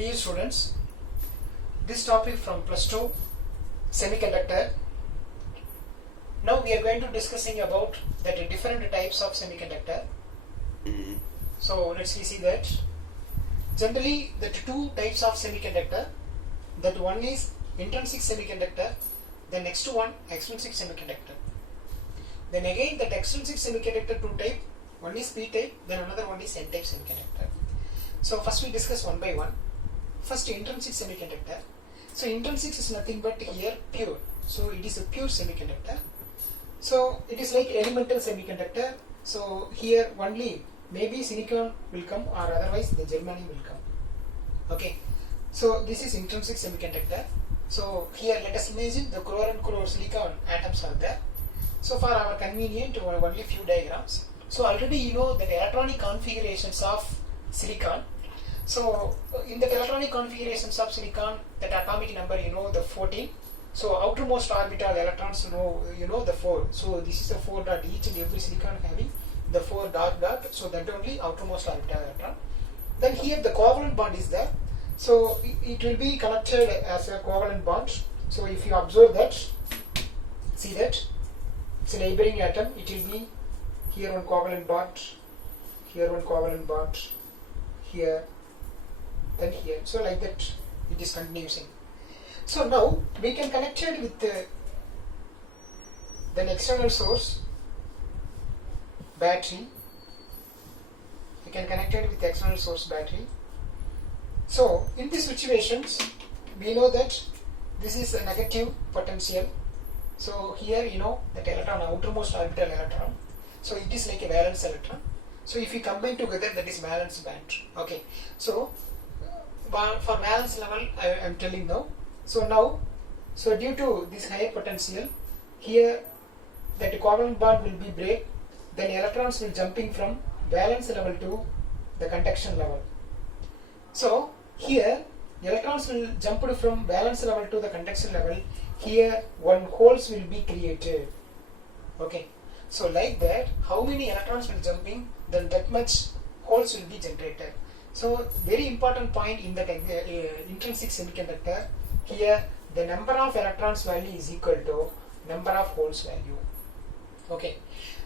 Dear students, this topic from plus 2 semiconductor. Now we are going to discussing about that different types of semiconductor. So let's see that. Generally, the two types of semiconductor. That one is intrinsic semiconductor. The next one extrinsic semiconductor. Then again that extrinsic semiconductor two type. One is P type. Then another one is N type semiconductor. So first we discuss one by one. First intrinsic semiconductor. So intrinsic is nothing but here pure. So it is a pure semiconductor. So it is like elemental semiconductor. So here only maybe silicon will come or otherwise the germanium will come. Okay. So this is intrinsic semiconductor. So here let us imagine the chlorosilicon atoms are there. So for our convenient only few diagrams. So already you know the electronic configurations of silicon. So in the electronic configurations of silicon, that atomic number you know the 14. So outermost orbital electrons you know the 4. So this is the 4 dot, each and every silicon having the 4 dot. So that only outermost orbital electron. Then here the covalent bond is there. So it will be connected as a covalent bond. So if you observe that, see that it's a neighboring atom. It will be here one covalent bond, here one covalent bond, here, then here. So like that it is continuing. So now we can connect it with the external source, battery. We can connect it with the external source battery. So in these situations, we know that this is a negative potential. So here you know that electron, outermost orbital electron. So it is like a valence electron. So if you combine together, that is valence band. Okay. So for valence level, I am telling now. So now, so due to this higher potential, here that covalent bond will be break. Then electrons will jumping from valence level to the conduction level. So here electrons will jump from valence level to the conduction level. Here one holes will be created. Okay. So like that, how many electrons will jumping, then that much holes will be generated. So very important point in the intrinsic semiconductor. Here the number of electrons value is equal to number of holes value. Okay.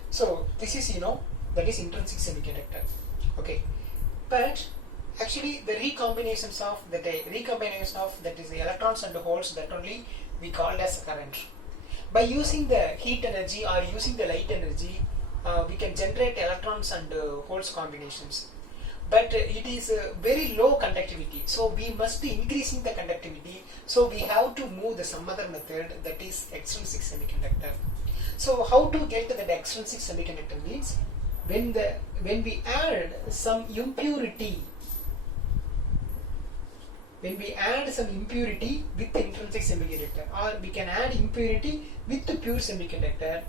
So this is that is intrinsic semiconductor. Okay. But actually the recombinations of that is the electrons and the holes, that only we called as current. By using the heat energy or using the light energy, we can generate electrons and holes combinations. But it is very low conductivity. So we must be increasing the conductivity. So we have to move the some other method, that is extrinsic semiconductor. So how to get the extrinsic semiconductor means when we add some impurity. When we add some impurity with the intrinsic semiconductor, or we can add impurity with the pure semiconductor,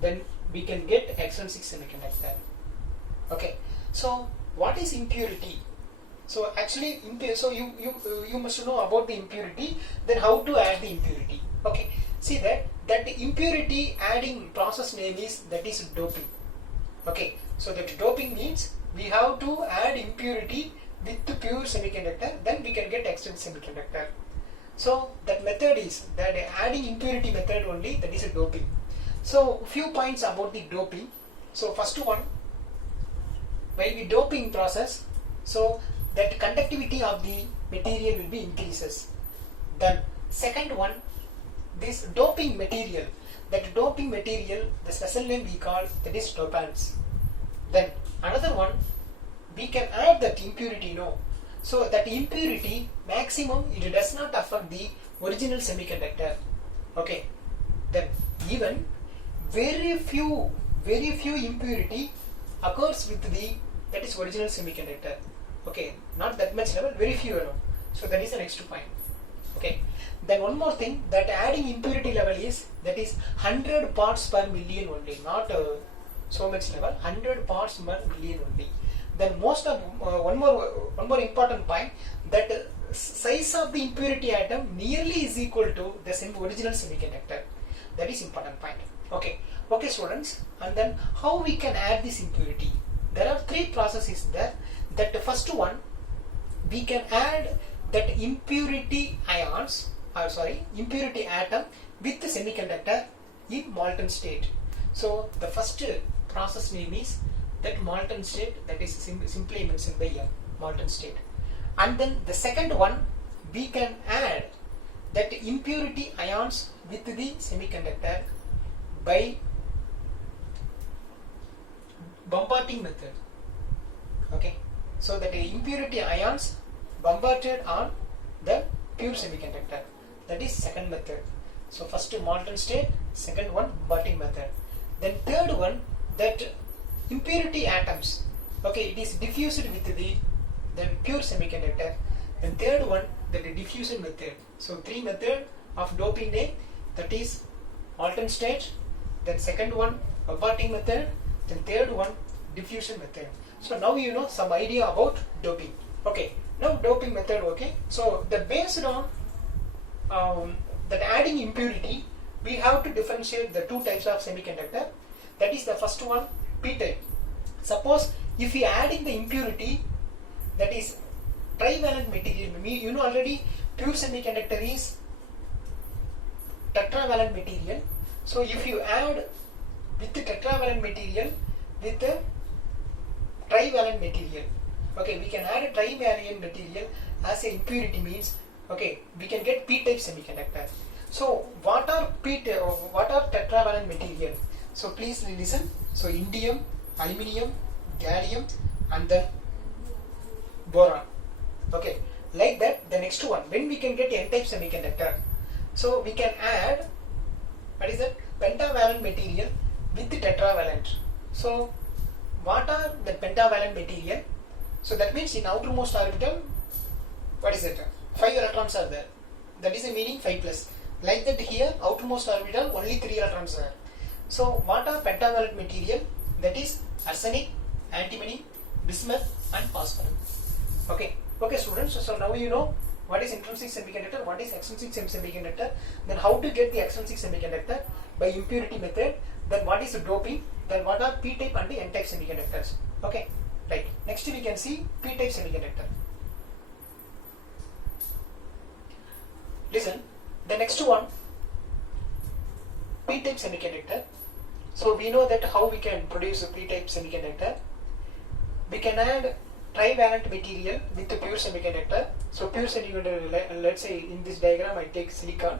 then we can get extrinsic semiconductor. Okay. So what is impurity? So actually, so you must know about the impurity. Then how to add the impurity? Okay. See that impurity adding process name is doping. Okay. So that doping means we have to add impurity with the pure semiconductor, then we can get extrinsic semiconductor. So that method is that adding impurity method only, that is a doping. So few points about the doping. So first one, while the doping process, so that conductivity of the material will be increases. Then second one, this doping material, the special name we call that is dopants. Then another one, we can add that impurity, so that impurity maximum it does not affect the original semiconductor. Okay. Then even very few impurity occurs with that is original semiconductor. Okay, not that much level, very few. So that is the next point. Okay. Then one more thing, that adding impurity level is 100 parts per million only, not so much level, 100 parts per million only. Then one more important point, that size of the impurity atom nearly is equal to the original semiconductor. That is important point. Okay. Okay, students. And then how we can add this impurity? There are three processes there. That the first one, we can add that impurity ions, or sorry, impurity atom with the semiconductor in molten state. So the first process name is that molten state, that is simply mentioned by M, molten state. And then the second one, we can add that impurity ions with the semiconductor by bombarding method. Okay, so that impurity ions bombarded on the pure semiconductor, that is second method. So first molten state, second one bombarding method. Then third one, that impurity atoms, okay, it is diffused with the pure semiconductor. And third one, that is diffusion method. So three method of doping name, that is molten state, then second one bombarding method, then third one diffusion method. So now you know some idea about doping. Okay, now doping method. Okay, so the based on that adding impurity, we have to differentiate the two types of semiconductor. That is the first one, P type. Suppose if we adding the impurity, that is trivalent material. You know already pure semiconductor is tetravalent material. So if you add with the tetravalent material with the trivalent material, okay, we can add a trivalent material as a impurity means, okay, we can get P type semiconductor. So what are what are tetravalent material? So please listen. So indium, aluminium, gallium, and then boron. Okay, like that. The next one, when we can get N type semiconductor, so we can add, what is that, pentavalent material with the tetravalent. So what are the pentavalent material? So that means in outermost orbital, what is it, 5 electrons are there, that is the meaning 5 plus. Like that here, outermost orbital only 3 electrons are. So what are pentavalent material? That is arsenic, antimony, bismuth, and phosphorus. Okay, okay students, so now you know what is intrinsic semiconductor, what is extrinsic semiconductor, then how to get the extrinsic semiconductor by impurity method, then what is the doping, then what are P type and the N type semiconductors. Okay, right. Next we can see P type semiconductor. Listen, the next one, P type semiconductor. So we know that how we can produce a P type semiconductor. We can add trivalent material with the pure semiconductor. So pure semiconductor, let's say in this diagram I take silicon.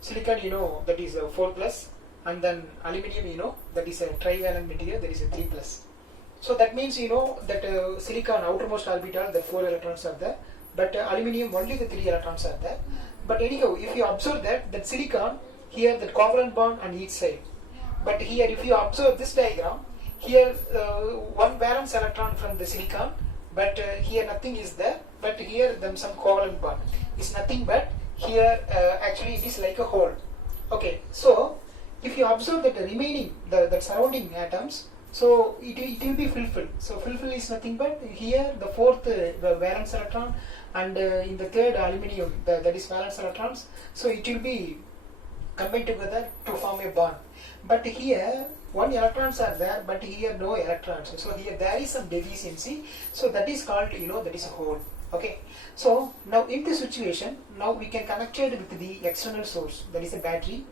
Silicon, you know, that is a 4 plus, and then aluminium, you know, that is a trivalent material, that is a 3 plus. So that means you know that silicon outermost orbital, the 4 electrons are there, but aluminium only the 3 electrons are there. But anyhow, if you observe that silicon here, the covalent bond on each side. But here, if you observe this diagram, here one valence electron from the silicon, but here nothing is there. But here then some covalent bond. It's nothing but here actually it is like a hole. Okay, so if you observe that the remaining the surrounding atoms, so it will be fulfilled. So fulfill is nothing but here the fourth the valence electron, and in the third aluminium that is valence electrons. So it will be combined together to form a bond. But here one electrons are there, but here no electrons. So here there is some deficiency. So that is called, you know, that is a hole. Okay. So now in this situation, now we can connect it with the external source, that is a battery.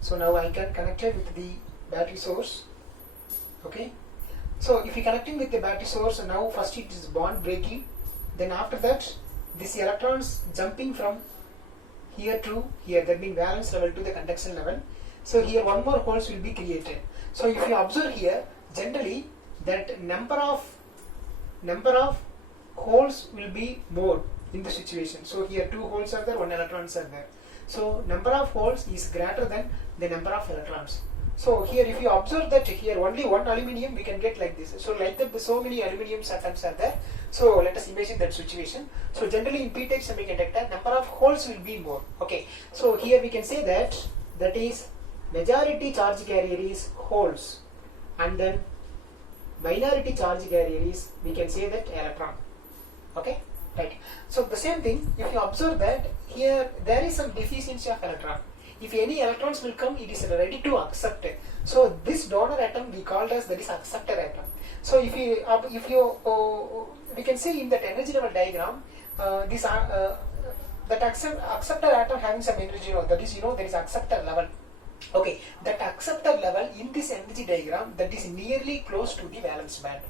So now I can connect it with the battery source. Okay. So if you connecting with the battery source, now first it is bond breaking. Then after that, this electrons jumping from here to here, that means valence level to the conduction level. So here one more holes will be created. So if you observe here, generally that number of holes will be more in the situation. So here 2 holes are there, 1 electrons are there. So number of holes is greater than the number of electrons. So here if you observe that here only one aluminium, we can get like this. So like that so many aluminium atoms are there. So let us imagine that situation. So generally in P-type semiconductor, number of holes will be more. Okay. So here we can say that is majority charge carrier is holes, and then minority charge carrier is, we can say that, electron. Okay, right. So the same thing, if you observe that here there is some deficiency of electron. If any electrons will come, it is ready to accept it. So this donor atom we called as that is acceptor atom. So if you we can see in that energy level diagram, this that acceptor atom having some energy, that is, there is acceptor level. Okay, that acceptor level in this energy diagram, that is nearly close to the valence band.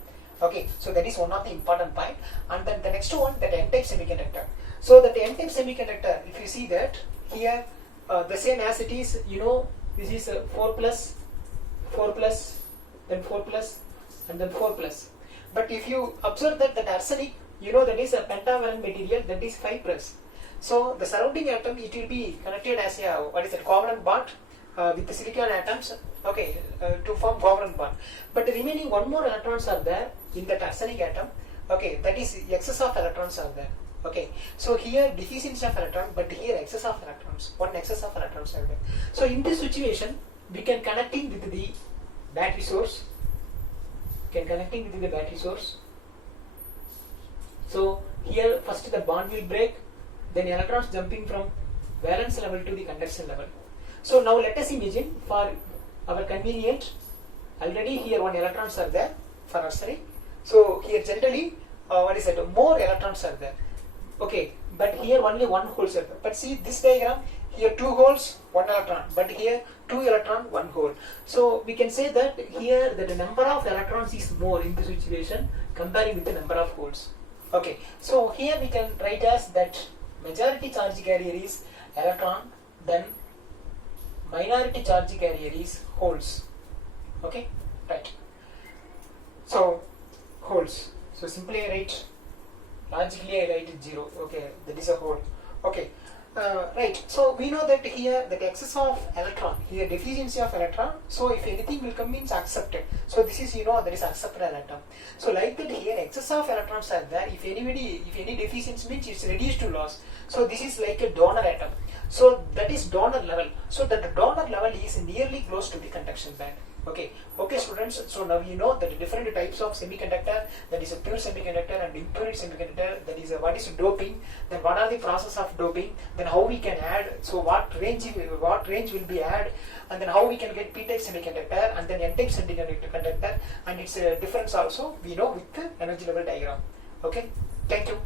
Okay, so that is one of the important point. And then the next one, that n-type semiconductor. So that n-type semiconductor, if you see that here, the same as it is, this is 4 plus, 4 plus, then 4 plus, and then 4 plus. But if you observe that arsenic, that is a pentavalent material, that is 5 plus. So the surrounding atom, it will be connected as a covalent bond with the silicon atoms, okay, to form covalent bond. But the remaining one more electrons are there in that arsenic atom, okay, that is excess of electrons are there. Okay, so here deficiency of electron, but here excess of electrons, one excess of electrons are there. So in this situation, we can connecting with the battery source, So here first the bond will break, then electrons jumping from valence level to the conduction level. So now let us imagine, for our convenient, already here one electrons are there for arsenic. So here generally, more electrons are there. Okay, but here only one hole is there. But see this diagram, here 2 holes, 1 electron, but here 2 electron, 1 hole. So we can say that here that the number of electrons is more in this situation comparing with the number of holes. Okay, so here we can write as that majority charge carrier is electron, then minority charge carrier is holes. Okay, right. So holes. So simply I write, logically I write it 0. Okay, that is a hole. Okay, right. So we know that here that excess of electron, here deficiency of electron. So if anything will come means accepted. So this is that is accepted atom. So like that here excess of electrons are there. If any deficiency means it's reduced to loss. So this is like a donor atom. So that is donor level. So that the donor level is nearly close to the conduction band. Okay, students. So now you know that the different types of semiconductor, that is a pure semiconductor and impure semiconductor. That is what is doping. Then what are the process of doping? Then how we can add. So what range will be add, and then how we can get p-type semiconductor and then n-type semiconductor, and its difference also we know with the energy level diagram. Okay, thank you.